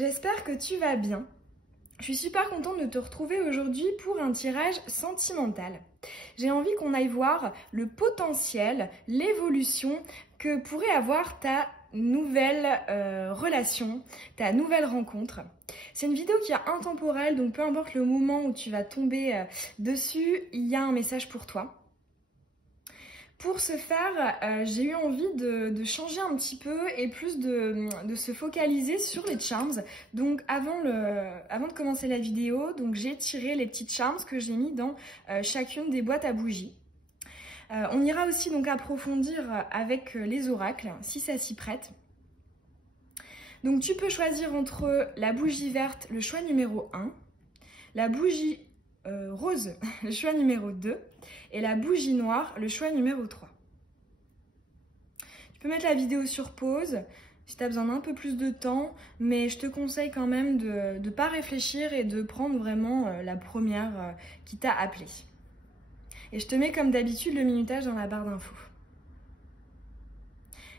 J'espère que tu vas bien. Je suis super contente de te retrouver aujourd'hui pour un tirage sentimental. J'ai envie qu'on aille voir le potentiel, l'évolution que pourrait avoir ta nouvelle relation, ta nouvelle rencontre. C'est une vidéo qui est intemporelle, donc peu importe le moment où tu vas tomber dessus, il y a un message pour toi. Pour ce faire, j'ai eu envie de changer un petit peu et plus de se focaliser sur les charms. Donc avant de commencer la vidéo, j'ai tiré les petites charms que j'ai mis dans chacune des boîtes à bougies. On ira aussi donc approfondir avec les oracles, si ça s'y prête. Donc tu peux choisir entre la bougie verte, le choix numéro 1, la bougie rose, le choix numéro 2, et la bougie noire, le choix numéro 3. Tu peux mettre la vidéo sur pause si tu as besoin d'un peu plus de temps, mais je te conseille quand même de ne pas réfléchir et de prendre vraiment la première qui t'a appelé. Et je te mets comme d'habitude le minutage dans la barre d'infos.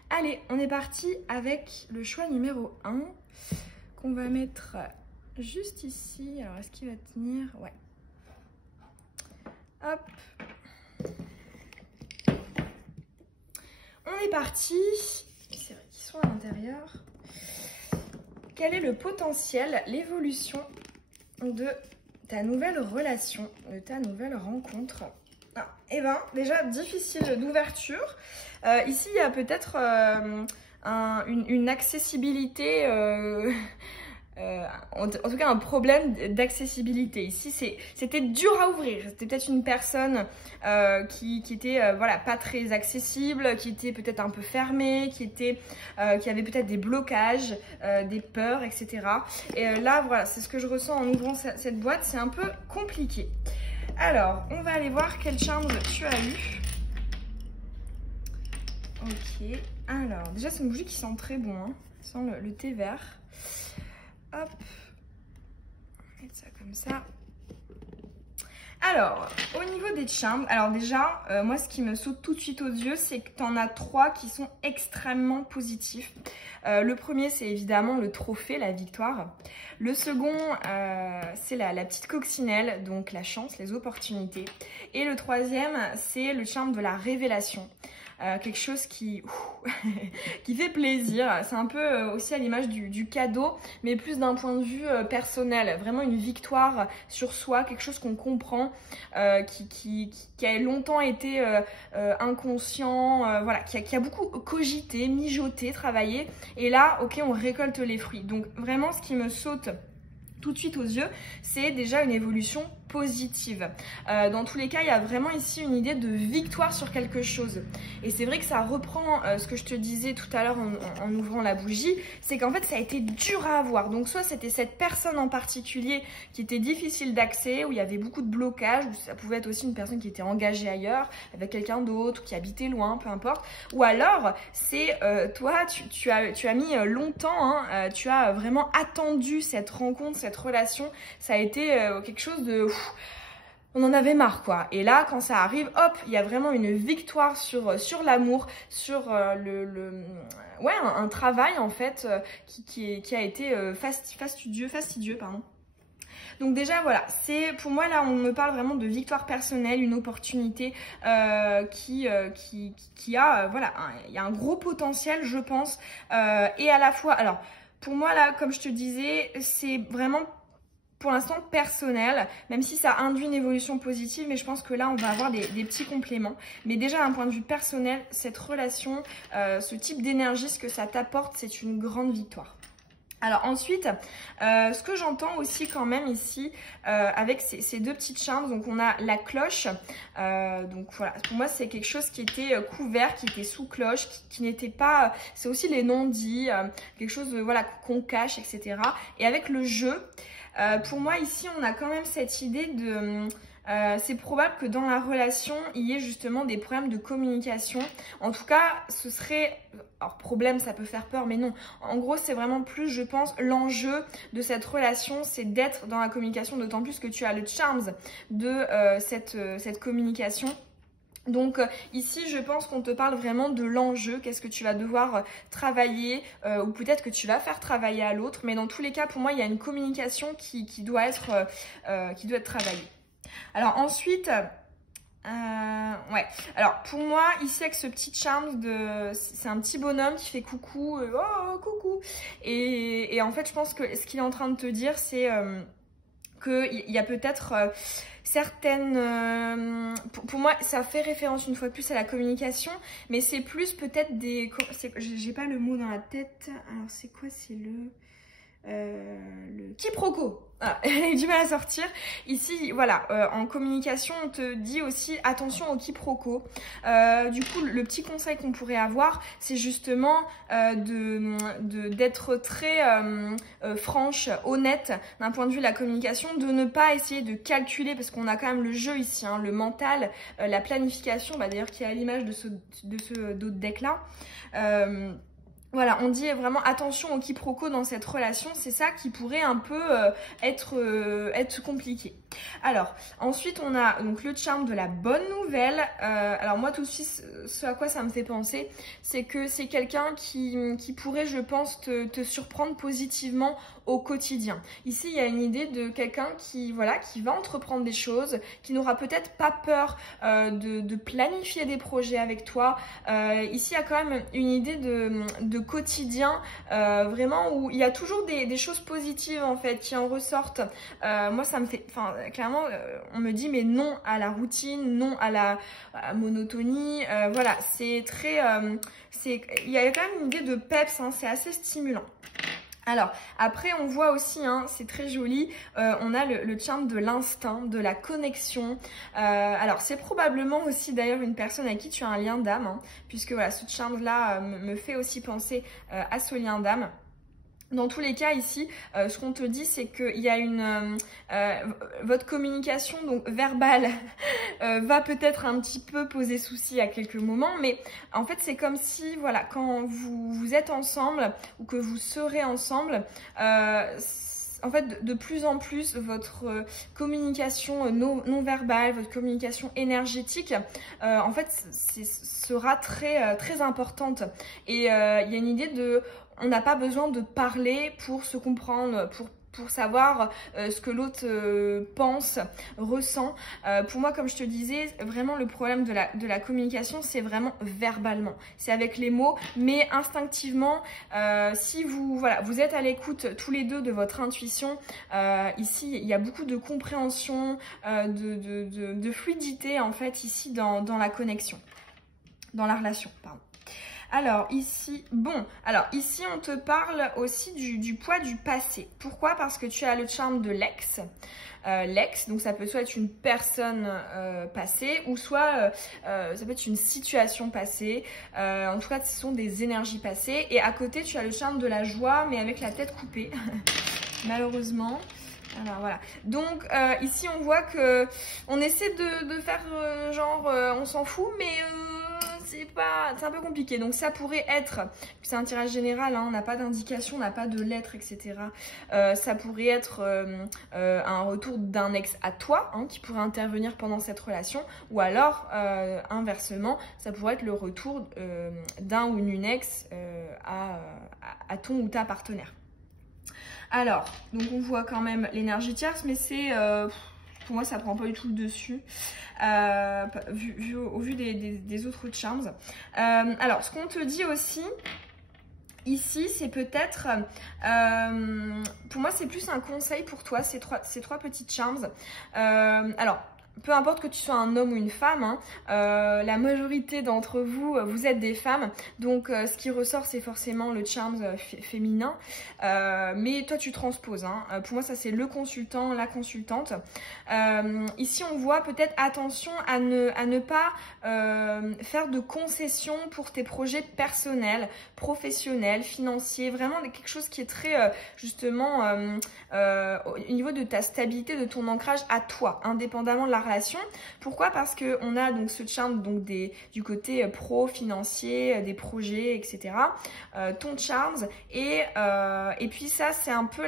Allez, on est parti avec le choix numéro 1 qu'on va mettre juste ici. Alors, est-ce qu'il va tenir? Ouais. Hop. On est parti. C'est vrai qu'ils sont à l'intérieur. Quel est le potentiel, l'évolution de ta nouvelle relation, de ta nouvelle rencontre? Eh bien, déjà, difficile d'ouverture. Ici, il y a peut-être une accessibilité... en tout cas un problème d'accessibilité. Ici c'était dur à ouvrir, c'était peut-être une personne qui était voilà, pas très accessible, qui était peut-être un peu fermée, qui avait peut-être des blocages, des peurs, etc. Et là voilà, c'est ce que je ressens en ouvrant cette boîte, c'est un peu compliqué. Alors on va aller voir quelle charme tu as eu. Ok, alors déjà c'est une bougie qui sent très bon, hein. Ça sent le thé vert. Hop, on va mettre ça comme ça. Alors, au niveau des charms, alors déjà, moi ce qui me saute tout de suite aux yeux, c'est que tu en as 3 qui sont extrêmement positifs. Le premier, c'est évidemment le trophée, la victoire. Le second, c'est la petite coccinelle, donc la chance, les opportunités. Et le troisième, c'est le charme de la révélation. Quelque chose qui fait plaisir. C'est un peu aussi à l'image du cadeau, mais plus d'un point de vue personnel. Vraiment une victoire sur soi, quelque chose qu'on comprend, qui a longtemps été inconscient, voilà, qui a beaucoup cogité, mijoté, travaillé. Et là, ok, on récolte les fruits. Donc vraiment, ce qui me saute tout de suite aux yeux, c'est déjà une évolution positive. Dans tous les cas, il y a vraiment ici une idée de victoire sur quelque chose. Et c'est vrai que ça reprend ce que je te disais tout à l'heure en ouvrant la bougie, c'est qu'en fait ça a été dur à avoir. Donc soit c'était cette personne en particulier qui était difficile d'accès, où il y avait beaucoup de blocages, ou ça pouvait être aussi une personne qui était engagée ailleurs, avec quelqu'un d'autre, ou qui habitait loin, peu importe. Ou alors c'est toi, tu as mis longtemps, hein, tu as vraiment attendu cette rencontre, cette relation. Ça a été quelque chose de... on en avait marre quoi. Et là quand ça arrive, hop, il y a vraiment une victoire sur l'amour, sur ouais, un travail en fait qui a été fastidieux pardon. Donc déjà voilà, c'est pour moi là on me parle vraiment de victoire personnelle, une opportunité qui a voilà, il y a un gros potentiel je pense, et à la fois, alors pour moi là comme je te disais, c'est vraiment pour l'instant personnel, même si ça induit une évolution positive, mais je pense que là on va avoir des petits compléments. Mais déjà d'un point de vue personnel, cette relation, ce type d'énergie, ce que ça t'apporte, c'est une grande victoire. Alors ensuite, ce que j'entends aussi quand même ici avec ces 2 petites charmes, donc on a la cloche, donc voilà, pour moi c'est quelque chose qui était couvert, qui était sous cloche, qui n'était pas, c'est aussi les non-dits, quelque chose voilà, qu'on cache, etc. Et avec le jeu, pour moi ici on a quand même cette idée de... c'est probable que dans la relation, il y ait justement des problèmes de communication. En tout cas, ce serait... alors problème, ça peut faire peur, mais non. En gros, c'est vraiment plus, je pense, l'enjeu de cette relation, c'est d'être dans la communication, d'autant plus que tu as le charms de cette communication. Donc ici, je pense qu'on te parle vraiment de l'enjeu, qu'est-ce que tu vas devoir travailler ou peut-être que tu vas faire travailler à l'autre. Mais dans tous les cas, pour moi, il y a une communication qui doit être travaillée. Alors ensuite, ouais. Alors pour moi, ici avec ce petit charme c'est un petit bonhomme qui fait coucou, oh coucou. Et en fait, je pense que ce qu'il est en train de te dire, c'est qu'il y a peut-être certaines... pour moi, ça fait référence une fois de plus à la communication, mais c'est plus peut-être des... J'ai pas le mot dans la tête. Alors c'est quoi? C'est le quiproquo. Ah, j'ai du mal à sortir. Ici, voilà, en communication, on te dit aussi attention au quiproquo. Du coup, le petit conseil qu'on pourrait avoir, c'est justement d'être très franche, honnête d'un point de vue de la communication, de ne pas essayer de calculer, parce qu'on a quand même le jeu ici, hein, le mental, la planification, bah, d'ailleurs qui est à l'image de ce d'autres deck-là. Voilà, on dit vraiment attention au quiproquo dans cette relation, c'est ça qui pourrait un peu être compliqué. Alors, ensuite on a donc le charme de la bonne nouvelle. Alors moi tout de suite, ce à quoi ça me fait penser, c'est que c'est quelqu'un qui pourrait, je pense, te surprendre positivement au quotidien. Ici, il y a une idée de quelqu'un qui va entreprendre des choses, qui n'aura peut-être pas peur de planifier des projets avec toi. Ici, il y a quand même une idée de quotidien, vraiment où il y a toujours des choses positives en fait qui en ressortent. Moi, ça me fait, enfin, clairement, on me dit mais non à la routine, non à la monotonie. Voilà, c'est très, il y a quand même une idée de peps, hein, c'est assez stimulant. Alors, après, on voit aussi, hein, c'est très joli, on a le charme de l'instinct, de la connexion. Alors, c'est probablement aussi d'ailleurs une personne avec qui tu as un lien d'âme, hein, puisque voilà, ce charme-là me fait aussi penser à ce lien d'âme. Dans tous les cas ici, ce qu'on te dit, c'est qu'il y a votre communication donc verbale va peut-être un petit peu poser souci à quelques moments, mais en fait c'est comme si voilà, quand vous êtes ensemble ou que vous serez ensemble, en fait, de plus en plus, votre communication non verbale, votre communication énergétique, en fait, sera très importante. Et il y a une idée on n'a pas besoin de parler pour se comprendre, pour savoir ce que l'autre pense, ressent. Pour moi, comme je te disais, vraiment le problème de la communication, c'est vraiment verbalement. C'est avec les mots, mais instinctivement, si vous êtes à l'écoute tous les deux de votre intuition, ici, il y a beaucoup de compréhension, de fluidité, en fait, ici, dans la connexion, dans la relation, pardon. Alors ici, ici on te parle aussi du poids du passé. Pourquoi? Parce que tu as le charme de l'ex. L'ex, donc ça peut soit être une personne passée ou soit ça peut être une situation passée. En tout cas, ce sont des énergies passées. Et à côté, tu as le charme de la joie, mais avec la tête coupée, malheureusement. Alors voilà, donc ici on voit que on essaie de faire on s'en fout, mais c'est un peu compliqué. Donc ça pourrait être, c'est un tirage général, hein, on n'a pas d'indication, on n'a pas de lettres, etc. Ça pourrait être un retour d'un ex à toi, hein, qui pourrait intervenir pendant cette relation, ou alors inversement, ça pourrait être le retour d'un ou une ex à ton ou ta partenaire. Alors, donc on voit quand même l'énergie tierce, mais c'est... pour moi, ça prend pas du tout le dessus, au vu des autres charms. Alors, ce qu'on te dit aussi, ici, c'est peut-être... pour moi, c'est plus un conseil pour toi, ces trois petites charms. Alors... Peu importe que tu sois un homme ou une femme, hein, la majorité d'entre vous, vous êtes des femmes. Donc, ce qui ressort, c'est forcément le charme féminin. Mais toi, tu transposes. Hein. Pour moi, ça, c'est le consultant, la consultante. Ici, on voit peut-être attention à ne pas faire de concessions pour tes projets personnels, professionnels, financiers. Vraiment quelque chose qui est très, justement, au niveau de ta stabilité, de ton ancrage à toi, indépendamment de la relation. Pourquoi? Parce que on a donc ce charme donc du côté pro, financier, des projets, etc. Ton charme et puis ça c'est un peu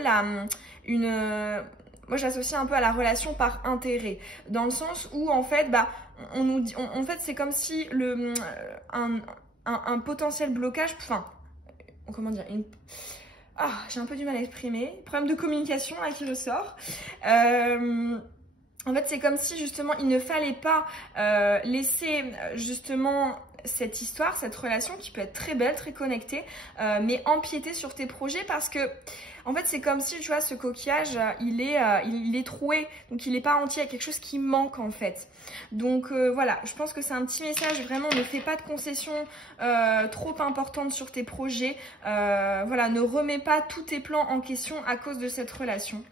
moi j'associe un peu à la relation par intérêt, dans le sens où en fait, bah, on nous dit, en fait c'est comme si un potentiel blocage, enfin, comment dire, j'ai un peu du mal à exprimer, problème de communication là qui ressort. En fait, c'est comme si justement il ne fallait pas laisser justement cette histoire, cette relation qui peut être très belle, très connectée, mais empiéter sur tes projets parce que en fait c'est comme si tu vois ce coquillage il est troué, donc il n'est pas entier, il y a quelque chose qui manque en fait. Donc voilà, je pense que c'est un petit message, vraiment ne fais pas de concessions trop importantes sur tes projets, voilà, ne remets pas tous tes plans en question à cause de cette relation.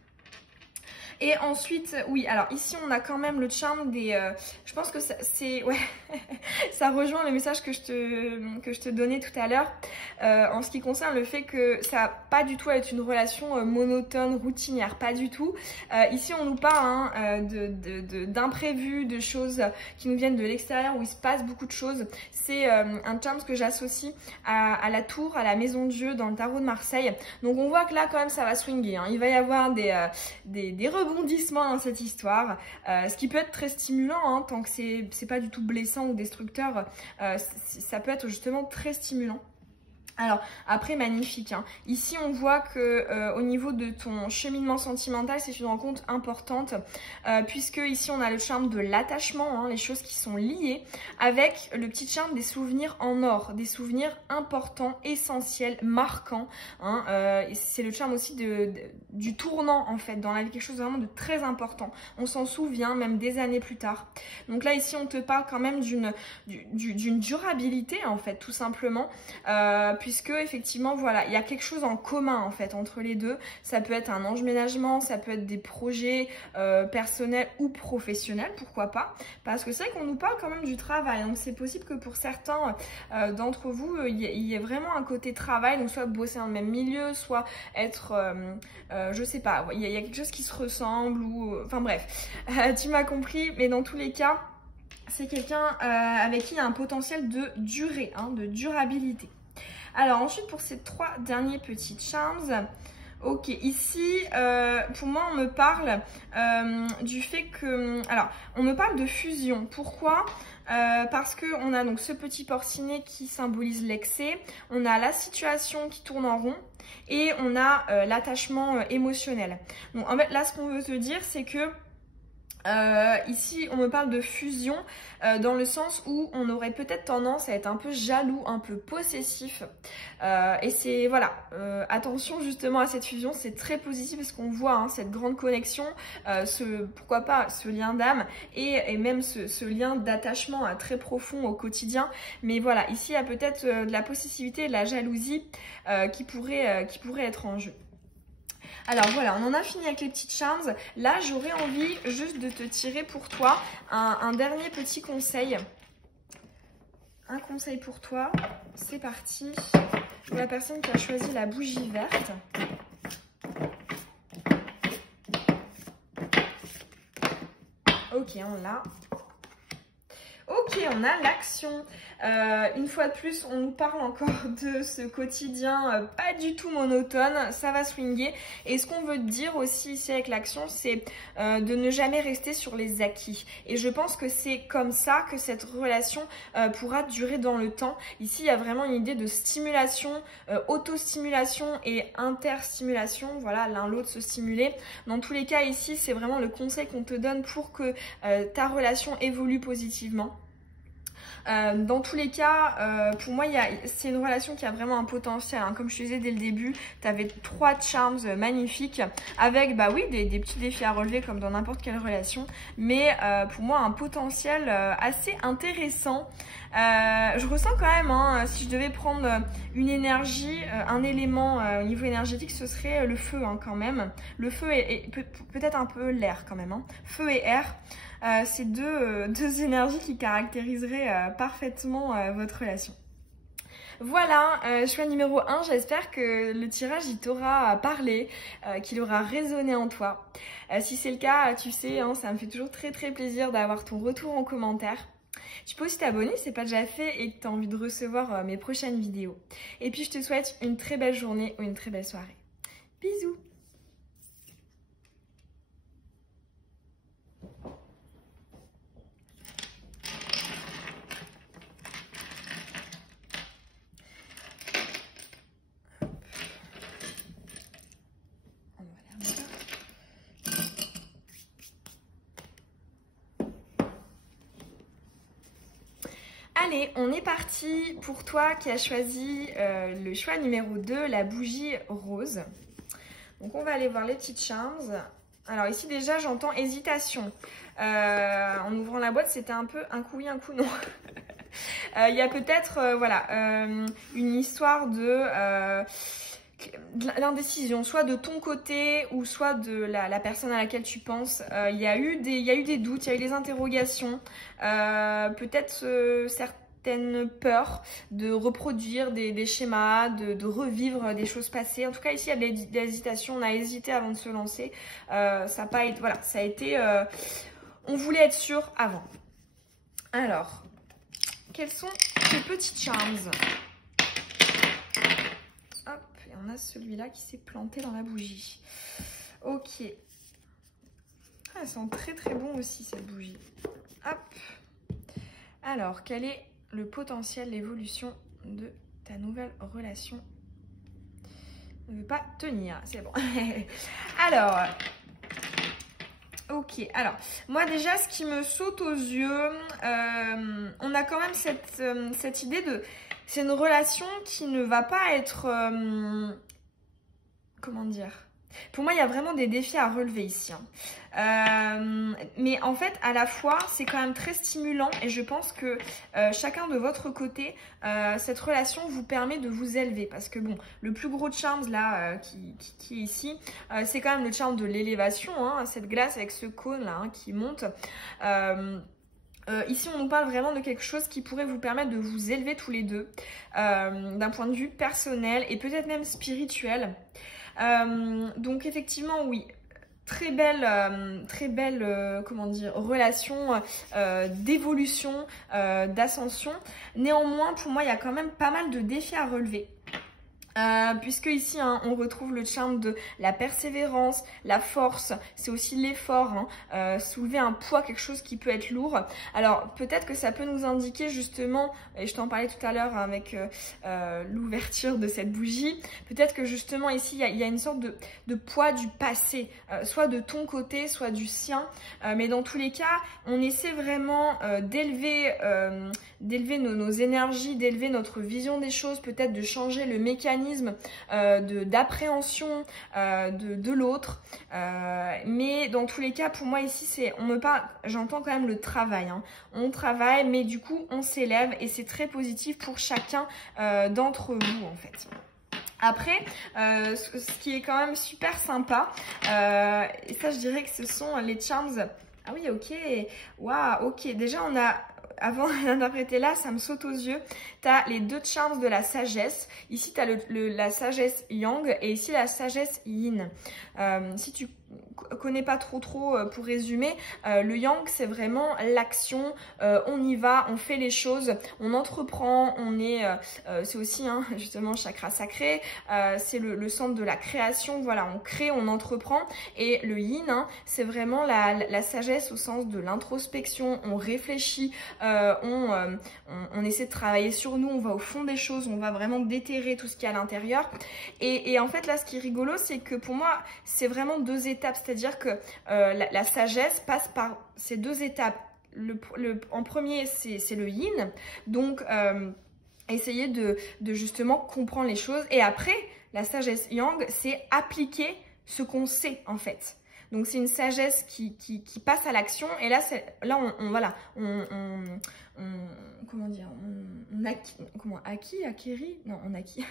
Et ensuite, oui, alors ici on a quand même le charme des... je pense que c'est... Ouais, ça rejoint le message que je te donnais tout à l'heure en ce qui concerne le fait que ça va pas du tout être une relation monotone, routinière, pas du tout. Ici on nous parle d'imprévus, de choses qui nous viennent de l'extérieur où il se passe beaucoup de choses. C'est un charme que j'associe à la tour, à la maison de Dieu dans le tarot de Marseille. Donc on voit que là quand même ça va swinger, hein. Il va y avoir des rebondissements dans cette histoire, ce qui peut être très stimulant, hein, tant que c'est pas du tout blessant ou destructeur, ça peut être justement très stimulant. Alors après magnifique, hein. Ici on voit que au niveau de ton cheminement sentimental c'est une rencontre importante puisque ici on a le charme de l'attachement, hein, les choses qui sont liées avec le petit charme des souvenirs en or, des souvenirs importants, essentiels, marquants, hein, et c'est le charme aussi du tournant en fait dans la vie, quelque chose vraiment de très important, on s'en souvient même des années plus tard. Donc là ici on te parle quand même d'une durabilité en fait tout simplement, puisque effectivement voilà il y a quelque chose en commun en fait entre les deux. Ça peut être un enménagement, ça peut être des projets personnels ou professionnels, pourquoi pas, parce que c'est vrai qu'on nous parle quand même du travail, donc c'est possible que pour certains d'entre vous il y ait vraiment un côté travail, donc soit bosser dans le même milieu, soit être je sais pas, il y a quelque chose qui se ressemble ou enfin bref, tu m'as compris, mais dans tous les cas c'est quelqu'un avec qui il y a un potentiel de durée, hein, de durabilité. Alors ensuite pour ces trois derniers petits charms, ok, ici pour moi on me parle du fait que, alors on me parle de fusion. Pourquoi? Parce que on a donc ce petit porcinet qui symbolise l'excès, on a la situation qui tourne en rond et on a l'attachement émotionnel. Donc en fait là ce qu'on veut te dire c'est que ici on me parle de fusion dans le sens où on aurait peut-être tendance à être un peu jaloux, un peu possessif, et c'est voilà, attention justement à cette fusion, c'est très positif parce qu'on voit hein, cette grande connexion, pourquoi pas ce lien d'âme et même ce lien d'attachement très profond au quotidien. Mais voilà, ici il y a peut-être de la possessivité et de la jalousie qui pourrait être en jeu. Alors voilà, on en a fini avec les petites charms. Là, j'aurais envie juste de te tirer pour toi un dernier petit conseil. Un conseil pour toi. C'est parti. Pour la personne qui a choisi la bougie verte. Ok, on l'a. Ok, on a l'action. Une fois de plus, on nous parle encore de ce quotidien pas du tout monotone, ça va swinger. Et ce qu'on veut dire aussi ici avec l'action, c'est de ne jamais rester sur les acquis. Et je pense que c'est comme ça que cette relation pourra durer dans le temps. Ici, il y a vraiment une idée de stimulation, auto-stimulation et interstimulation. Voilà, l'un l'autre se stimuler. Dans tous les cas, ici, c'est vraiment le conseil qu'on te donne pour que ta relation évolue positivement. Dans tous les cas, pour moi, c'est une relation qui a vraiment un potentiel, hein. Comme je te disais dès le début, tu avais 3 charms magnifiques avec, bah oui, des petits défis à relever comme dans n'importe quelle relation. Mais pour moi, un potentiel assez intéressant. Je ressens quand même, hein, si je devais prendre une énergie, un élément au niveau énergétique, ce serait le feu hein, quand même. Le feu et peut-être un peu l'air quand même. Hein. Feu et air. C'est deux énergies qui caractériseraient parfaitement votre relation. Voilà, choix numéro 1, j'espère que le tirage il t'aura parlé, qu'il aura résonné en toi. Si c'est le cas, tu sais, hein, ça me fait toujours très plaisir d'avoir ton retour en commentaire. Tu peux aussi t'abonner si ce n'est pas déjà fait et que tu as envie de recevoir mes prochaines vidéos. Et puis je te souhaite une très belle journée ou une très belle soirée. Bisous! Allez, on est parti pour toi qui as choisi le choix numéro 2, la bougie rose. Donc on va aller voir les petites charms. Alors ici déjà j'entends hésitation. En ouvrant la boîte c'était un peu un coup oui, un coup non. Il y a peut-être voilà, une histoire de l'indécision, soit de ton côté ou soit de la personne à laquelle tu penses. Il y a eu des doutes, il y a eu des interrogations, peut-être certaines peurs de reproduire des schémas, de revivre des choses passées. En tout cas ici il y a de l'hésitation, on a hésité avant de se lancer. Ça a pas été, voilà, ça a été, on voulait être sûr avant. Alors, quels sont ces petites charms? Hop, et on a celui-là qui s'est planté dans la bougie. Ok. Ah, elle sent très très bon aussi cette bougie. Hop. Alors, quel est le potentiel, l'évolution de ta nouvelle relation? Ne veut pas tenir, c'est bon. Alors, ok, alors, moi déjà, ce qui me saute aux yeux, on a quand même cette idée de... C'est une relation qui ne va pas être... comment dire? Pour moi, il y a vraiment des défis à relever ici. Mais en fait, à la fois, c'est quand même très stimulant et je pense que chacun de votre côté, cette relation vous permet de vous élever. Parce que bon, le plus gros charme là qui est ici, c'est quand même le charme de l'élévation, hein, cette glace avec ce cône là qui monte. Ici, on nous parle vraiment de quelque chose qui pourrait vous permettre de vous élever tous les deux, d'un point de vue personnel et peut-être même spirituel. Donc effectivement, oui, très belle comment dire, relation d'évolution, d'ascension. Néanmoins, pour moi, il y a quand même pas mal de défis à relever. Puisque ici hein, on retrouve le charme de la persévérance, la force, c'est aussi l'effort, hein, soulever un poids, quelque chose qui peut être lourd. Alors peut-être que ça peut nous indiquer justement, et je t'en parlais tout à l'heure avec l'ouverture de cette bougie, peut-être que justement ici il y a une sorte de poids du passé, soit de ton côté, soit du sien, mais dans tous les cas on essaie vraiment d'élever nos énergies, d'élever notre vision des choses, peut-être de changer le mécanisme d'appréhension de l'autre, mais dans tous les cas pour moi ici c'est, on me parle, j'entends quand même le travail, hein. On travaille mais du coup on s'élève et c'est très positif pour chacun d'entre vous en fait. Après, ce qui est quand même super sympa, et ça je dirais que ce sont les charms. Ah oui, ok, waouh, ok, déjà on a... Avant d'interpréter là, ça me saute aux yeux. Tu as les deux charms de la sagesse. Ici, tu as la sagesse yang et ici la sagesse yin. Si tu connais pas trop pour résumer, le yang c'est vraiment l'action, on y va, on fait les choses, on entreprend, on est c'est aussi hein, justement chakra sacré, c'est le centre de la création, voilà, on crée, on entreprend. Et le yin hein, c'est vraiment la sagesse au sens de l'introspection, on réfléchit, on essaie de travailler sur nous, on va au fond des choses, on va vraiment déterrer tout ce qu'il y a à l'intérieur. Et en fait là ce qui est rigolo c'est que pour moi c'est vraiment deux étapes, c'est-à-dire que la sagesse passe par ces deux étapes. En premier c'est le yin, donc essayer de justement comprendre les choses, et après la sagesse yang c'est appliquer ce qu'on sait en fait. Donc c'est une sagesse qui passe à l'action, et là voilà, comment dire, on acquérit, non on acquis.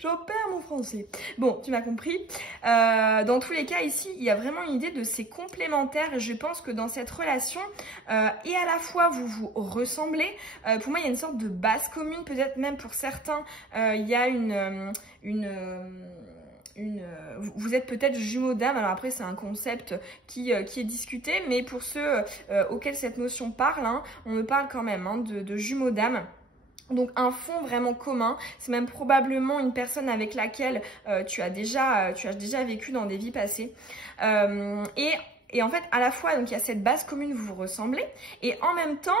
J'en perds mon français. Bon, tu m'as compris. Dans tous les cas, ici, il y a vraiment une idée de c'est complémentaire. Et je pense que dans cette relation, et à la fois vous vous ressemblez. Pour moi, il y a une sorte de base commune. Peut-être même pour certains, il y a vous êtes peut-être jumeaux d'âme. Alors après c'est un concept qui est discuté, mais pour ceux auxquels cette notion parle, hein, on me parle quand même hein, de jumeaux d'âme. Donc un fond vraiment commun, c'est même probablement une personne avec laquelle tu as déjà vécu dans des vies passées. Et en fait, à la fois, donc il y a cette base commune, vous vous ressemblez, et en même temps,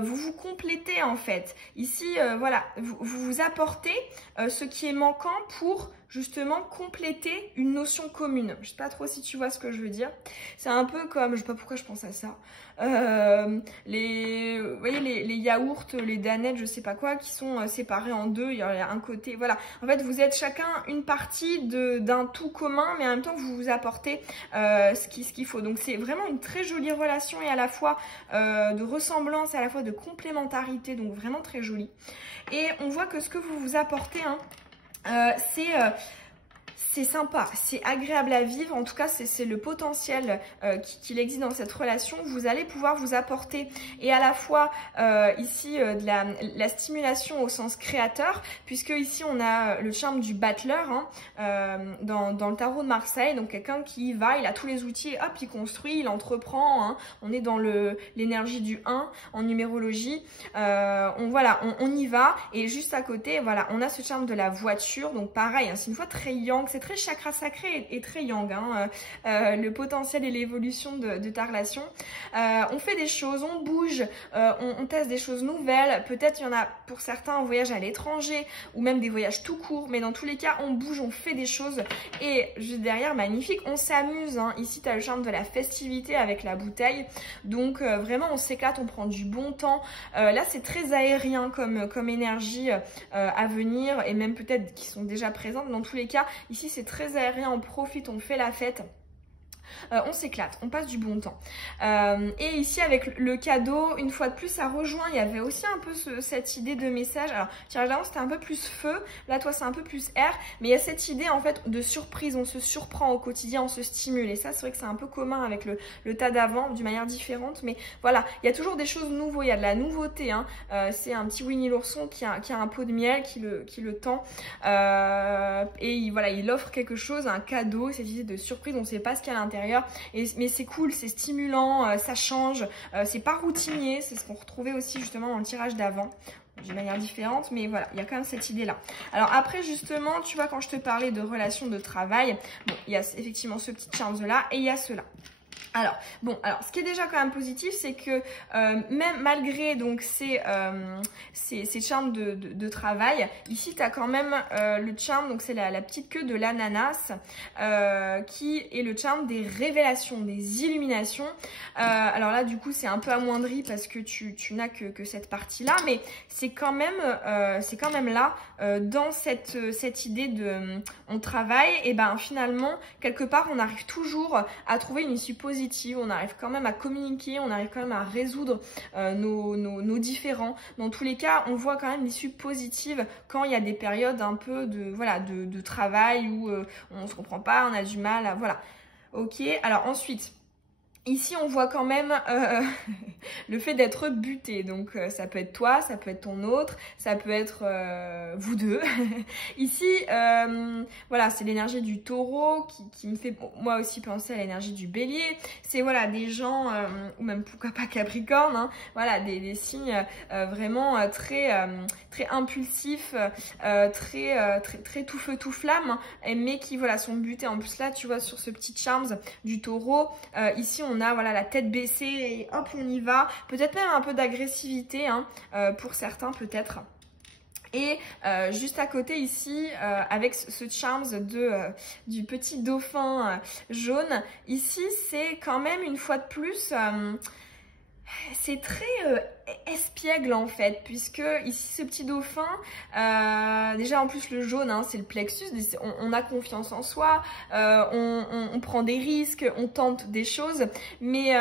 vous vous complétez en fait. Ici, voilà, vous apportez ce qui est manquant pour justement compléter une notion commune. Je sais pas trop si tu vois ce que je veux dire. C'est un peu comme, je sais pas pourquoi je pense à ça, vous voyez les yaourts, les danettes, je sais pas quoi, qui sont séparés en deux. Il y a un côté, voilà. En fait, vous êtes chacun une partie d'un tout commun, mais en même temps, vous vous apportez ce qu'il faut. Donc, c'est vraiment une très jolie relation et à la fois de ressemblance, à la fois de complémentarité. Donc, vraiment très jolie. Et on voit que ce que vous vous apportez, hein, c'est sympa, c'est agréable à vivre, en tout cas c'est le potentiel qu'il existe dans cette relation. Vous allez pouvoir vous apporter et à la fois ici de la stimulation au sens créateur, puisque ici on a le charme du battleur hein, dans le tarot de Marseille, donc quelqu'un qui va, il a tous les outils, hop il construit, il entreprend, hein. On est dans l'énergie du 1 en numérologie, on y va et juste à côté voilà on a ce charme de la voiture, donc pareil hein, c'est une fois très yang, c'est très chakra sacré et très yang, hein, le potentiel et l'évolution de ta relation. On fait des choses, on bouge, on teste des choses nouvelles. Peut-être il y en a pour certains un voyage à l'étranger ou même des voyages tout court, mais dans tous les cas, on bouge, on fait des choses et juste derrière, magnifique, on s'amuse. Hein. Ici, tu as le charme de la festivité avec la bouteille. Donc vraiment, on s'éclate, on prend du bon temps. Là, c'est très aérien comme énergie à venir et même peut-être qui sont déjà présentes. Dans tous les cas, ici, c'est très aérien, on profite, on fait la fête. On s'éclate, on passe du bon temps. Et ici avec le cadeau, une fois de plus, ça rejoint. Il y avait aussi un peu cette idée de message. Alors, tirage d'avant, c'était un peu plus feu. Là, toi, c'est un peu plus air. Mais il y a cette idée, en fait, de surprise. On se surprend au quotidien, on se stimule. Et ça, c'est vrai que c'est un peu commun avec le tas d'avant, d'une manière différente. Mais voilà, il y a toujours des choses nouvelles. Il y a de la nouveauté. Hein. C'est un petit Winnie l'ourson qui a un pot de miel, qui le tend. Et voilà, il offre quelque chose, un cadeau, cette idée de surprise. On ne sait pas ce qu'il y a à l'intérieur. Mais c'est cool, c'est stimulant, ça change, c'est pas routinier, c'est ce qu'on retrouvait aussi justement dans le tirage d'avant, d'une manière différente, mais voilà, il y a quand même cette idée-là. Alors après justement, tu vois, quand je te parlais de relations de travail, bon, il y a effectivement ce petit charme-là et il y a cela. Alors, ce qui est déjà quand même positif, c'est que même malgré donc ces charmes de travail, ici tu as quand même le charme, donc c'est la petite queue de l'ananas, qui est le charme des révélations, des illuminations. Alors là, du coup, c'est un peu amoindri parce que tu n'as que cette partie-là, mais c'est quand même là, dans cette idée de on travaille, et ben finalement, quelque part, on arrive toujours à trouver une issue positive, on arrive quand même à communiquer, on arrive quand même à résoudre nos différends. Dans tous les cas, on voit quand même l'issue positive quand il y a des périodes un peu de travail où on ne se comprend pas, on a du mal, voilà. Ok, alors ensuite, ici, on voit quand même le fait d'être buté. Donc, ça peut être toi, ça peut être ton autre, ça peut être vous deux. Ici, voilà, c'est l'énergie du taureau qui me fait moi aussi penser à l'énergie du bélier. C'est voilà, des gens, ou même pourquoi pas Capricorne, hein, voilà, des signes vraiment très impulsifs, très tout feu, tout flamme, mais qui voilà, sont butés. En plus, là, tu vois, sur ce petit charms du taureau, ici, on a voilà, la tête baissée et hop, on y va. Peut-être même un peu d'agressivité, hein, pour certains peut-être. Et juste à côté ici, avec ce charms du petit dauphin jaune, ici c'est quand même une fois de plus... c'est très espiègle en fait, puisque ici ce petit dauphin, déjà en plus le jaune, hein, c'est le plexus, on a confiance en soi, on prend des risques, on tente des choses, mais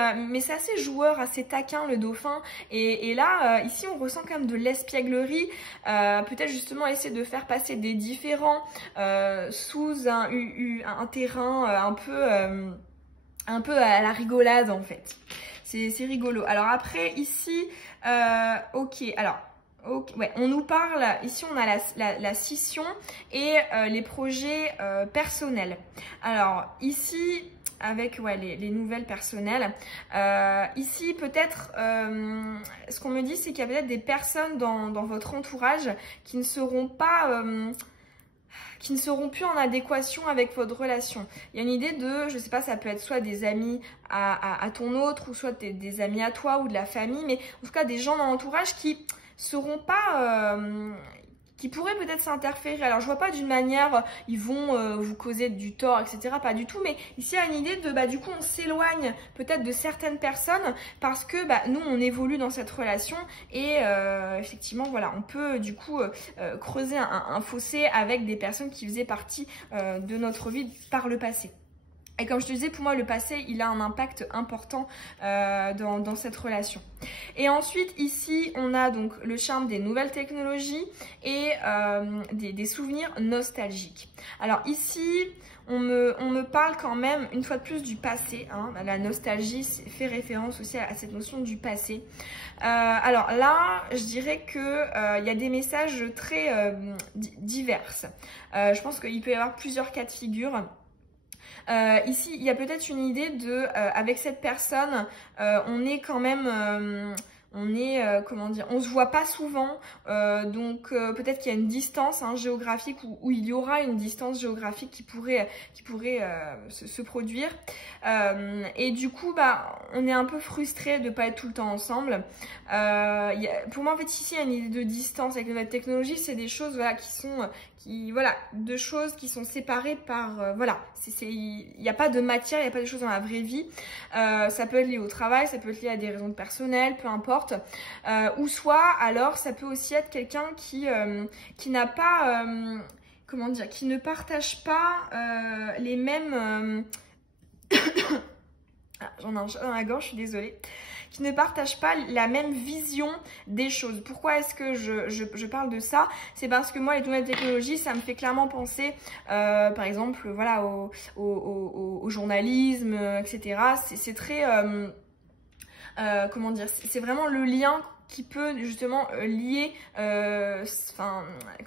c'est assez joueur, assez taquin le dauphin, et là ici on ressent quand même de l'espièglerie, peut-être justement essayer de faire passer des différends sous un terrain un peu à la rigolade en fait. C'est rigolo. Alors après, ici, ok, alors, okay, ouais, on nous parle, ici on a la scission et les projets personnels. Alors ici, avec ouais, les nouvelles personnelles, ici peut-être, ce qu'on me dit, c'est qu'il y a peut-être des personnes dans votre entourage qui ne seront pas... qui ne seront plus en adéquation avec votre relation. Il y a une idée de, je sais pas, ça peut être soit des amis à ton autre, ou soit des amis à toi, ou de la famille, mais en tout cas des gens dans l'entourage qui seront pas... qui pourraient peut-être s'interférer. Alors je vois pas d'une manière, ils vont vous causer du tort, etc. Pas du tout, mais ici il y a une idée de, du coup on s'éloigne peut-être de certaines personnes parce que nous on évolue dans cette relation et effectivement voilà, on peut du coup creuser un fossé avec des personnes qui faisaient partie de notre vie par le passé. Et comme je te disais, pour moi, le passé, il a un impact important dans cette relation. Et ensuite, ici, on a donc le charme des nouvelles technologies et des souvenirs nostalgiques. Alors ici, on me parle quand même, une fois de plus, du passé. Hein. La nostalgie fait référence aussi à cette notion du passé. Alors là, je dirais que y a des messages très divers. Je pense qu'il peut y avoir plusieurs cas de figure. Ici, il y a peut-être une idée de, avec cette personne, on est quand même, comment dire, on se voit pas souvent, donc peut-être qu'il y a une distance géographique où il y aura une distance géographique qui pourrait se produire. Et du coup, on est un peu frustré de pas être tout le temps ensemble. Pour moi, en fait, ici, il y a une idée de distance avec les nouvelles technologies. C'est des choses, voilà, deux choses qui sont séparées par, voilà, il n'y a pas de matière, il n'y a pas de choses dans la vraie vie. Ça peut être lié au travail, ça peut être lié à des raisons personnelles, peu importe. Ou soit, alors, ça peut aussi être quelqu'un qui n'a pas, comment dire, qui ne partage pas les mêmes... J'en ai un chat dans la gorge, je suis désolée. Qui ne partagent pas la même vision des choses. Pourquoi est-ce que je parle de ça? C'est parce que moi, les nouvelles technologies, ça me fait clairement penser, par exemple, voilà, au journalisme, etc. C'est très, comment dire, c'est vraiment le lien qui peut justement lier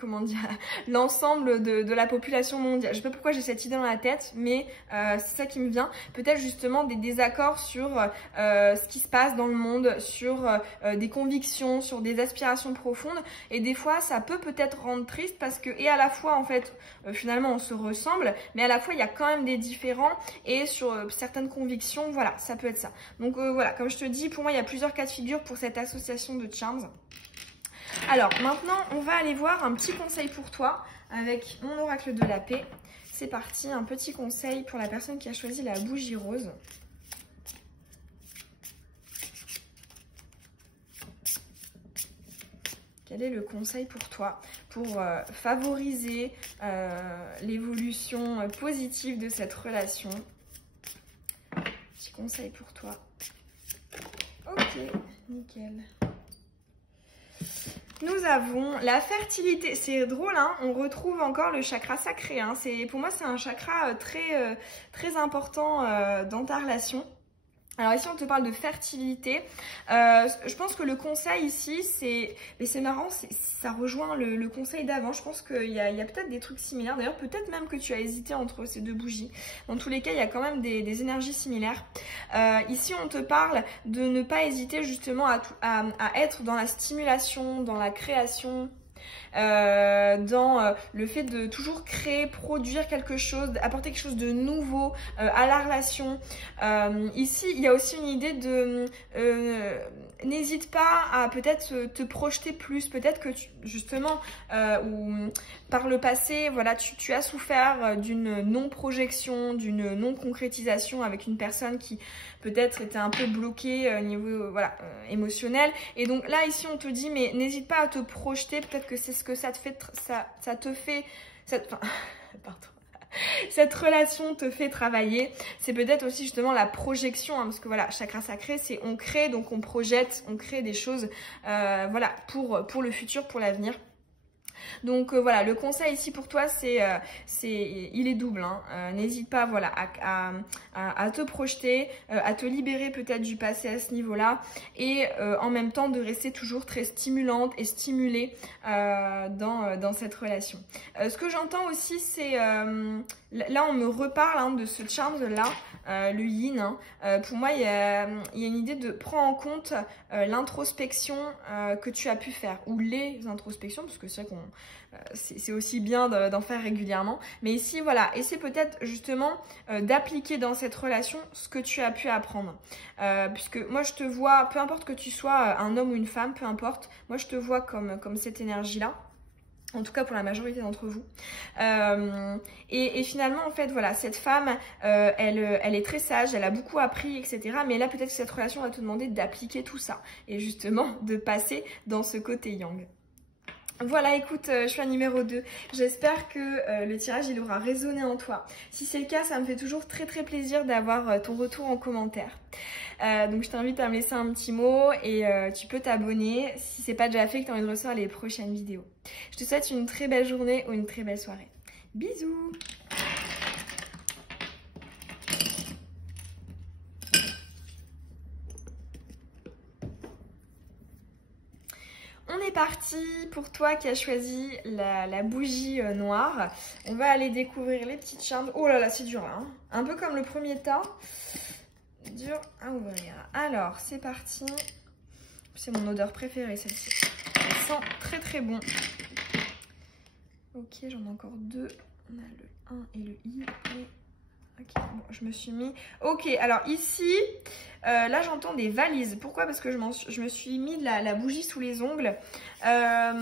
comment dire, l'ensemble de la population mondiale. Je sais pas pourquoi j'ai cette idée dans la tête, mais c'est ça qui me vient. Peut-être justement des désaccords sur ce qui se passe dans le monde, sur des convictions, sur des aspirations profondes. Et des fois, ça peut-être rendre triste parce que, et à la fois, en fait, finalement, on se ressemble, mais à la fois, il y a quand même des différends et sur certaines convictions, voilà, ça peut être ça. Donc voilà, comme je te dis, pour moi, il y a plusieurs cas de figure pour cette association de charms. Alors maintenant on va aller voir un petit conseil pour toi avec mon oracle de la paix. C'est parti, un petit conseil pour la personne qui a choisi la bougie rose. Quel est le conseil pour toi pour favoriser l'évolution positive de cette relation? Petit conseil pour toi. Ok, nickel. Nous avons la fertilité. C'est drôle, hein, on retrouve encore le chakra sacré. Hein. Pour moi, c'est un chakra très important dans ta relation. Alors ici, on te parle de fertilité. Je pense que le conseil ici, c'est marrant, ça rejoint le conseil d'avant. Je pense qu'il y a peut-être des trucs similaires. D'ailleurs, peut-être même que tu as hésité entre ces deux bougies. Dans tous les cas, il y a quand même des énergies similaires. Ici, on te parle de ne pas hésiter justement à être dans la stimulation, dans la création, dans le fait de toujours créer, produire quelque chose, apporter quelque chose de nouveau à la relation. Ici, il y a aussi une idée de n'hésite pas à peut-être te projeter plus, peut-être que justement ou par le passé, voilà, tu as souffert d'une non-projection, d'une non-concrétisation avec une personne qui peut-être était un peu bloquée au niveau voilà, émotionnel. Et donc là, ici, on te dit, mais n'hésite pas à te projeter, peut-être que c'est ce que ça te fait, pardon. Cette relation te fait travailler. C'est peut-être aussi justement la projection, hein, parce que voilà, chakra sacré, c'est on crée, donc on projette, on crée des choses voilà, pour le futur, pour l'avenir. Donc voilà, le conseil ici pour toi, il est double. Hein. N'hésite pas voilà, à te projeter, à te libérer peut-être du passé à ce niveau-là et en même temps de rester toujours très stimulante et stimulée dans cette relation. Ce que j'entends aussi, c'est... là, on me reparle hein, de ce charm-là, le yin. Hein. Pour moi, il y a une idée de prendre en compte l'introspection que tu as pu faire, ou les introspections, parce que c'est vrai qu'on c'est aussi bien d'en faire régulièrement. Mais ici, voilà, essaie peut-être justement d'appliquer dans cette relation ce que tu as pu apprendre. Puisque moi, je te vois, peu importe que tu sois un homme ou une femme, peu importe, moi, je te vois comme cette énergie-là. En tout cas pour la majorité d'entre vous. Et finalement, en fait, voilà, cette femme, elle est très sage, elle a beaucoup appris, etc. Mais là, peut-être que cette relation va te demander d'appliquer tout ça. Et justement, de passer dans ce côté yang. Voilà, écoute, je suis à numéro 2. J'espère que le tirage, il aura résonné en toi. Si c'est le cas, ça me fait toujours très très plaisir d'avoir ton retour en commentaire. Donc je t'invite à me laisser un petit mot et tu peux t'abonner si c'est pas déjà fait, que tu as envie de recevoir les prochaines vidéos. Je te souhaite une très belle journée ou une très belle soirée. Bisous! On est parti pour toi qui as choisi la bougie noire. On va aller découvrir les petites charmes. Oh là là, c'est dur là, hein. Un peu comme le premier tas. Dur à ouvrir. Alors, c'est parti. C'est mon odeur préférée, celle-ci. Elle sent très très bon. Ok, j'en ai encore deux. On a le 1 et le I. Et... ok, bon, je me suis mis... ok, alors ici, là j'entends des valises. Pourquoi? Parce que je me suis mis de la bougie sous les ongles. Ça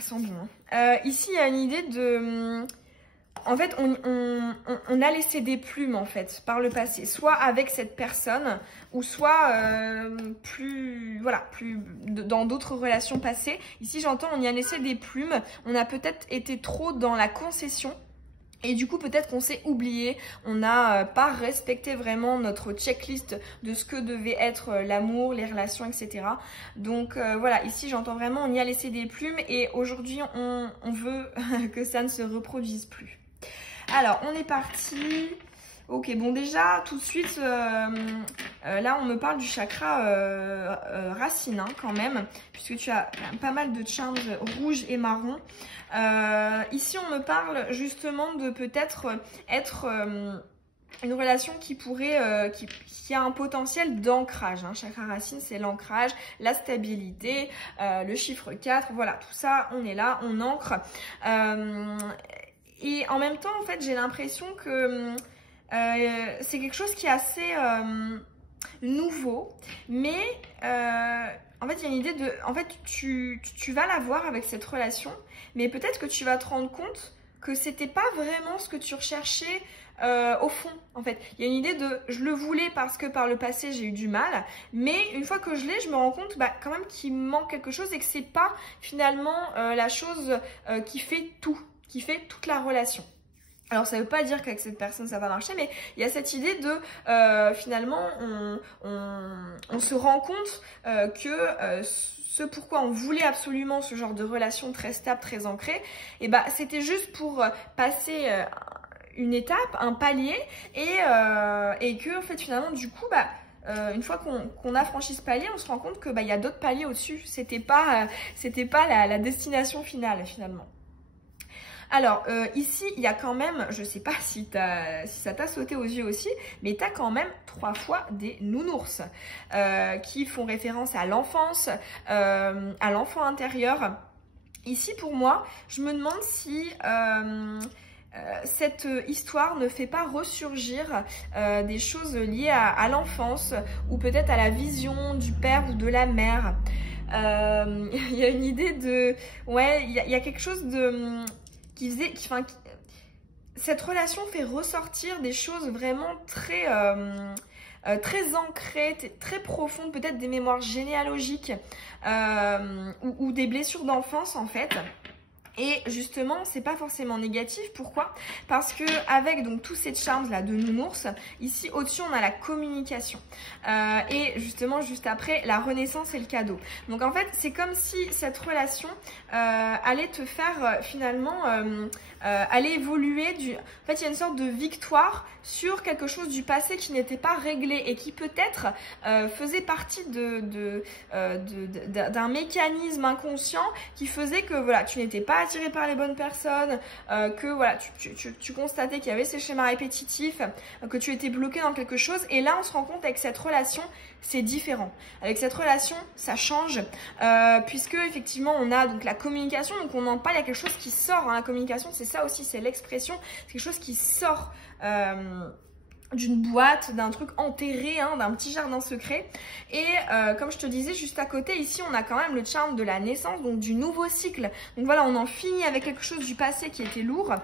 sent bon. Hein. Ici, il y a une idée de... en fait, on a laissé des plumes, en fait, par le passé. Soit avec cette personne, ou soit dans d'autres relations passées. Ici, j'entends, on y a laissé des plumes. On a peut-être été trop dans la concession. Et du coup, peut-être qu'on s'est oublié, on n'a pas respecté vraiment notre checklist de ce que devait être l'amour, les relations, etc. Donc voilà, ici j'entends vraiment, on y a laissé des plumes et aujourd'hui on veut que ça ne se reproduise plus. Alors, on est parti. Ok, bon déjà, tout de suite, là on me parle du chakra racine hein, quand même, puisque tu as pas mal de charms rouges et marron. Ici, on me parle justement de peut-être être une relation qui pourrait, qui a un potentiel d'ancrage. Hein. Chakra racine, c'est l'ancrage, la stabilité, le chiffre 4, voilà, tout ça, on est là, on ancre. Et en même temps, en fait, j'ai l'impression que c'est quelque chose qui est assez nouveau, mais en fait, il y a une idée de... en fait, tu vas l'avoir avec cette relation, mais peut-être que tu vas te rendre compte que c'était pas vraiment ce que tu recherchais au fond, en fait. Il y a une idée de je le voulais parce que par le passé j'ai eu du mal, mais une fois que je l'ai, je me rends compte quand même qu'il me manque quelque chose et que c'est pas finalement la chose qui fait tout, qui fait toute la relation. Alors ça veut pas dire qu'avec cette personne ça va marcher, mais il y a cette idée de finalement on se rend compte que ce pourquoi on voulait absolument ce genre de relation très stable, très ancrée, et c'était juste pour passer une étape, un palier, et que en fait finalement du coup une fois qu'on a franchi ce palier, on se rend compte que il y a d'autres paliers au-dessus. C'était pas la destination finale finalement. Alors, ici, il y a quand même, je sais pas si ça t'a sauté aux yeux aussi, mais tu as quand même 3 fois des nounours qui font référence à l'enfance, à l'enfant intérieur. Ici, pour moi, je me demande si cette histoire ne fait pas ressurgir des choses liées à l'enfance ou peut-être à la vision du père ou de la mère. Il y a une idée de... ouais, il y a quelque chose de... cette relation fait ressortir des choses vraiment très ancrées, très profondes, peut-être des mémoires généalogiques ou des blessures d'enfance en fait. Et justement, c'est pas forcément négatif. Pourquoi? Parce que avec donc tous ces charms là de nounours, ici au-dessus on a la communication et justement juste après la renaissance et le cadeau. Donc en fait, c'est comme si cette relation allait te faire finalement aller évoluer. En fait, il y a une sorte de victoire sur quelque chose du passé qui n'était pas réglé et qui peut-être faisait partie d'un mécanisme inconscient qui faisait que voilà, tu n'étais pas attiré par les bonnes personnes, que voilà, tu constatais qu'il y avait ces schémas répétitifs, que tu étais bloqué dans quelque chose. Et là, on se rend compte avec cette relation, c'est différent. Avec cette relation, ça change, puisque effectivement, on a donc la communication, donc on en parle, il y a quelque chose qui sort. Hein, la communication, c'est ça aussi, c'est l'expression, c'est quelque chose qui sort. d'une boîte, d'un truc enterré, hein, d'un petit jardin secret. Et comme je te disais, juste à côté, ici, on a quand même le charme de la naissance, donc du nouveau cycle. Donc voilà, on en finit avec quelque chose du passé qui était lourd.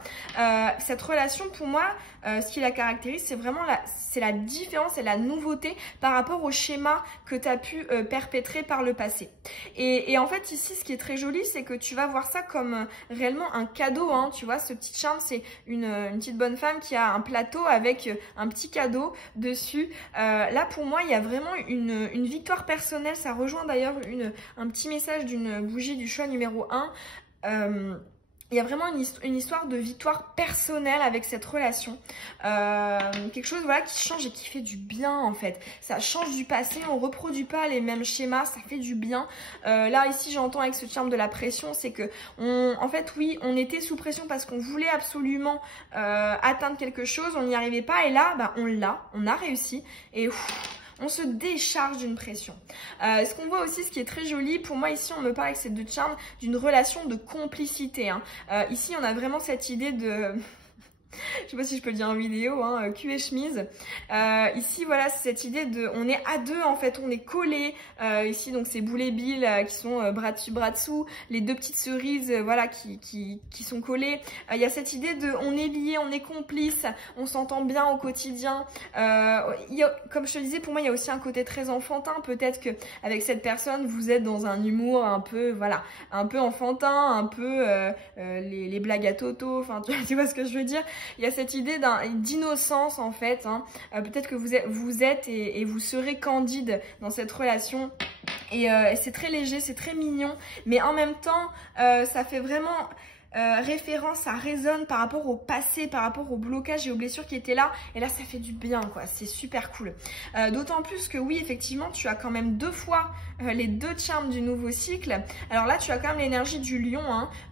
Cette relation, pour moi, ce qui la caractérise, c'est vraiment la différence et la nouveauté par rapport au schéma que tu as pu perpétrer par le passé. Et en fait, ici, ce qui est très joli, c'est que tu vas voir ça comme réellement un cadeau, hein. Tu vois, ce petit charme, c'est une petite bonne femme qui a un plateau avec un petit cadeau dessus. Là, pour moi, il y a vraiment une victoire personnelle. Ça rejoint d'ailleurs un petit message d'une bougie du choix numéro 1. Il y a vraiment une histoire de victoire personnelle avec cette relation. Quelque chose voilà, qui change et qui fait du bien en fait. Ça change du passé, on ne reproduit pas les mêmes schémas, ça fait du bien. Là ici j'entends avec ce charme de la pression, c'est que en fait oui, on était sous pression parce qu'on voulait absolument atteindre quelque chose, on n'y arrivait pas et là bah, on a réussi et on se décharge d'une pression. Ce qu'on voit aussi, ce qui est très joli, pour moi ici on me parle avec ces deux charmes d'une relation de complicité. Hein. Ici on a vraiment cette idée de... Je sais pas si je peux le dire en vidéo, hein, cul et chemise. Ici, voilà, c'est cette idée de... On est à deux, en fait, on est collés. Ici, donc, c'est Boule et Bill qui sont bras dessus, bras dessous. Les deux petites cerises, voilà, qui sont collées. Il y a cette idée de... On est liés, on est complices, on s'entend bien au quotidien. Comme je te disais, pour moi, il y a aussi un côté très enfantin. Peut-être qu'avec cette personne, vous êtes dans un humour un peu, voilà, un peu enfantin, un peu les blagues à Toto. Enfin, tu vois ce que je veux dire? Il y a cette idée d'innocence en fait, hein. Peut-être que vous êtes et vous serez candide dans cette relation et c'est très léger, c'est très mignon, mais en même temps ça fait vraiment référence, ça résonne par rapport au passé, par rapport au blocage et aux blessures qui étaient là, et là ça fait du bien quoi, c'est super cool. D'autant plus que oui effectivement tu as quand même deux fois les deux charmes du nouveau cycle. Alors là tu as quand même l'énergie du lion,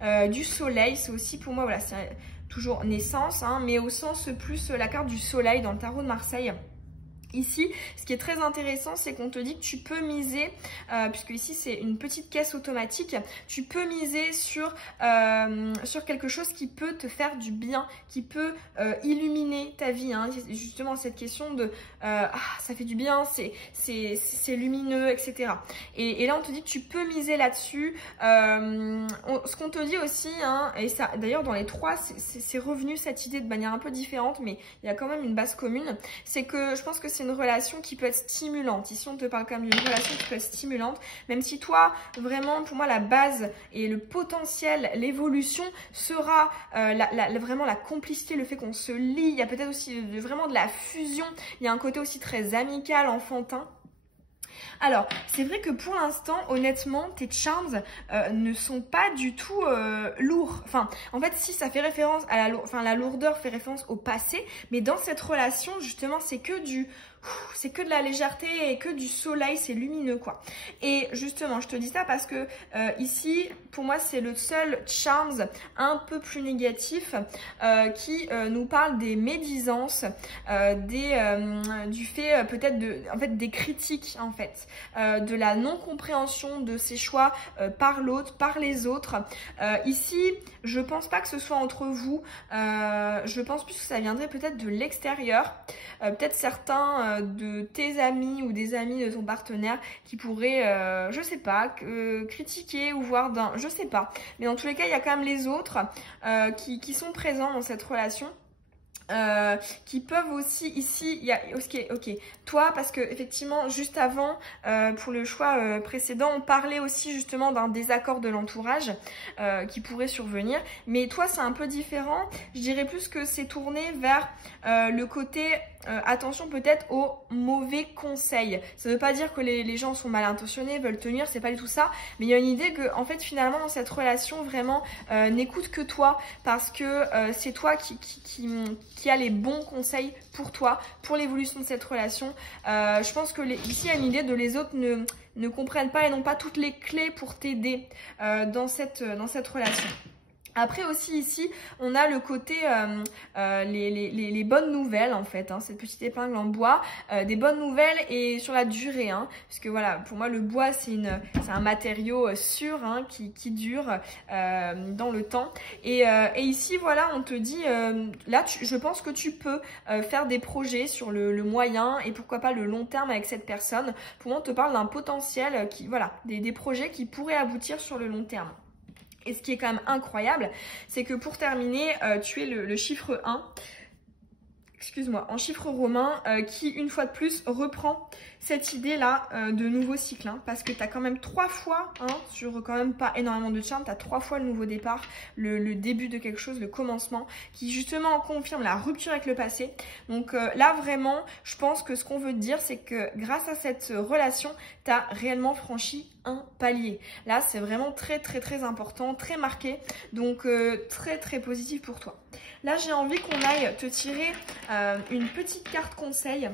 hein, du soleil, c'est aussi pour moi voilà, c'est toujours naissance, hein, mais au sens plus la carte du soleil dans le tarot de Marseille. Ici, ce qui est très intéressant, c'est qu'on te dit que tu peux miser, puisque ici c'est une petite caisse automatique, tu peux miser sur quelque chose qui peut te faire du bien, qui peut illuminer ta vie. Hein. Justement, cette question de ça fait du bien, c'est lumineux, etc. Et là, on te dit que tu peux miser là-dessus. Ce qu'on te dit aussi, hein, et ça, d'ailleurs dans les trois, c'est revenu cette idée de manière un peu différente, mais il y a quand même une base commune, c'est que je pense que c'est une relation qui peut être stimulante. Ici, on te parle quand même d'une relation qui peut être stimulante, même si toi, vraiment, pour moi, la base et le potentiel, l'évolution sera vraiment la complicité, le fait qu'on se lie. Il y a peut-être aussi vraiment de la fusion. Il y a un côté aussi très amical, enfantin. Alors, c'est vrai que pour l'instant, honnêtement, tes charms ne sont pas du tout lourds. Enfin, en fait, si ça fait référence à la lourdeur fait référence au passé, mais dans cette relation, justement, c'est que de la légèreté et que du soleil, c'est lumineux quoi. Et justement, je te dis ça parce que ici, pour moi, c'est le seul charms un peu plus négatif qui nous parle des médisances, du fait peut-être des critiques en fait, de la non-compréhension de ses choix par l'autre, par les autres. Ici, je pense pas que ce soit entre vous, je pense plus que ça viendrait peut-être de l'extérieur, peut-être certains de tes amis ou des amis de ton partenaire qui pourraient, je sais pas, critiquer ou voir je sais pas. Mais dans tous les cas, il y a quand même les autres qui sont présents dans cette relation. Qui peuvent aussi ici, il y a ok, toi parce que effectivement juste avant pour le choix précédent on parlait aussi justement d'un désaccord de l'entourage qui pourrait survenir, mais toi c'est un peu différent, je dirais plus que c'est tourné vers le côté attention peut-être aux mauvais conseils. Ça veut pas dire que les gens sont mal intentionnés, veulent tenir, c'est pas du tout ça, mais il y a une idée que en fait finalement dans cette relation vraiment n'écoute que toi parce que c'est toi qui a les bons conseils pour toi, pour l'évolution de cette relation. Je pense que ici il y a une idée de les autres ne comprennent pas et n'ont pas toutes les clés pour t'aider dans cette relation. Après aussi ici, on a le côté les bonnes nouvelles en fait, hein, cette petite épingle en bois, des bonnes nouvelles et sur la durée, hein, parce que voilà, pour moi le bois c'est un matériau sûr hein, qui dure dans le temps. Et ici voilà, on te dit, là je pense que tu peux faire des projets sur le moyen et pourquoi pas le long terme avec cette personne. Pour moi on te parle d'un potentiel qui, voilà, des projets qui pourraient aboutir sur le long terme. Et ce qui est quand même incroyable, c'est que pour terminer, tu es le chiffre 1, excuse-moi, en chiffre romain, qui une fois de plus reprend cette idée-là de nouveau cycle, hein, parce que tu as quand même 3 fois, hein, sur quand même pas énormément de charme, tu as 3 fois le nouveau départ, le début de quelque chose, le commencement, qui justement confirme la rupture avec le passé. Donc là vraiment, je pense que ce qu'on veut te dire, c'est que grâce à cette relation, tu as réellement franchi un palier. Là, c'est vraiment très important, très marqué, donc très positif pour toi. Là, j'ai envie qu'on aille te tirer une petite carte conseil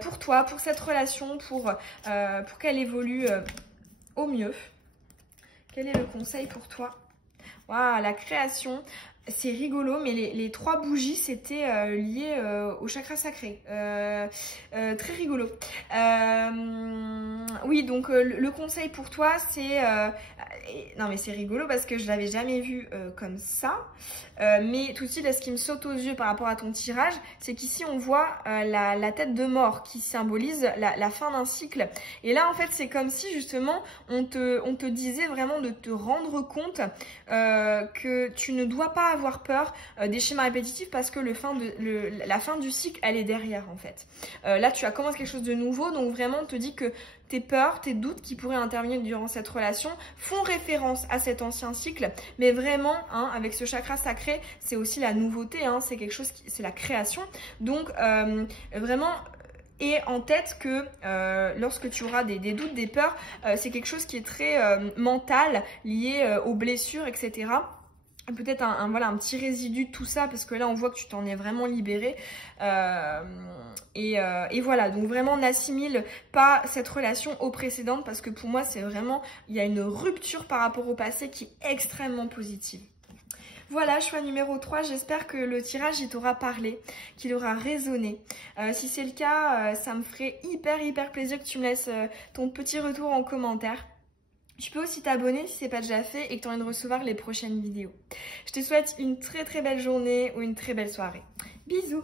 pour toi, pour cette relation, pour qu'elle évolue au mieux. Quel est le conseil pour toi? Waouh, la création. C'est rigolo, mais les 3 bougies, c'était lié au chakra sacré. Très rigolo. Oui, donc le conseil pour toi, c'est... non, mais c'est rigolo parce que je l'avais jamais vu comme ça. Mais tout de suite, ce qui me saute aux yeux par rapport à ton tirage, c'est qu'ici, on voit la tête de mort qui symbolise la fin d'un cycle. Et là, en fait, c'est comme si, justement, on te disait vraiment de te rendre compte que tu ne dois pas avoir peur des schémas répétitifs parce que la fin du cycle, elle est derrière, en fait. Là, tu as commencé quelque chose de nouveau, donc vraiment, on te dit que tes peurs, tes doutes qui pourraient intervenir durant cette relation font référence à cet ancien cycle, mais vraiment, hein, avec ce chakra sacré, c'est aussi la nouveauté, hein, c'est quelque chose c'est la création. Donc, vraiment, et en tête que lorsque tu auras des doutes, des peurs, c'est quelque chose qui est très mental, lié aux blessures, etc. Peut-être voilà, un petit résidu de tout ça, parce que là, on voit que tu t'en es vraiment libéré. Et voilà, donc vraiment, n'assimile pas cette relation aux précédentes, parce que pour moi, c'est vraiment, il y a une rupture par rapport au passé qui est extrêmement positive. Voilà, choix numéro 3, j'espère que le tirage il t'aura parlé, qu'il aura résonné. Si c'est le cas, ça me ferait hyper plaisir que tu me laisses ton petit retour en commentaire. Tu peux aussi t'abonner si ce n'est pas déjà fait et que tu as envie de recevoir les prochaines vidéos. Je te souhaite une très belle journée ou une très belle soirée. Bisous!